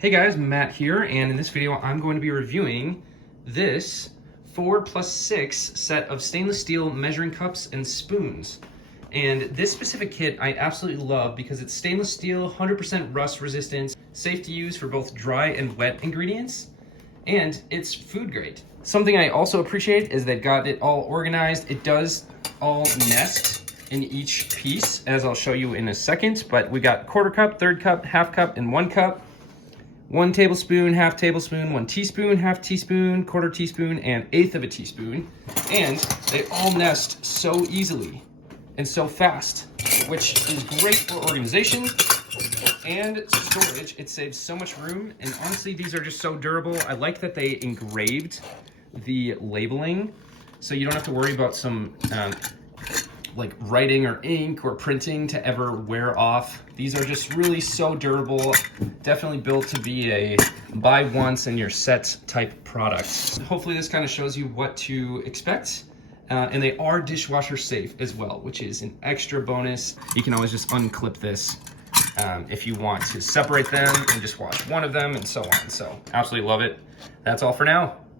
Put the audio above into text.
Hey guys, Matt here, and in this video I'm going to be reviewing this 4+6 set of stainless steel measuring cups and spoons. And this specific kit I absolutely love because it's stainless steel, 100% rust resistance, safe to use for both dry and wet ingredients, and it's food grade. Something I also appreciate is they've got it all organized. It does all nest in each piece, as I'll show you in a second, but we got quarter cup, third cup, half cup, and 1 cup. 1 tablespoon, half tablespoon, 1 teaspoon, half teaspoon, quarter teaspoon, and 1/8 of a teaspoon. And they all nest so easily and so fast, which is great for organization and storage. It saves so much room, and honestly, these are just so durable. I like that they engraved the labeling, so you don't have to worry about some like writing or ink or printing to ever wear off. These are just really so durable. Definitely built to be a buy once and you're set type product. Hopefully this kind of shows you what to expect. And they are dishwasher safe as well, which is an extra bonus. You can always just unclip this if you want to separate them and just wash one of them and so on. So absolutely love it. That's all for now.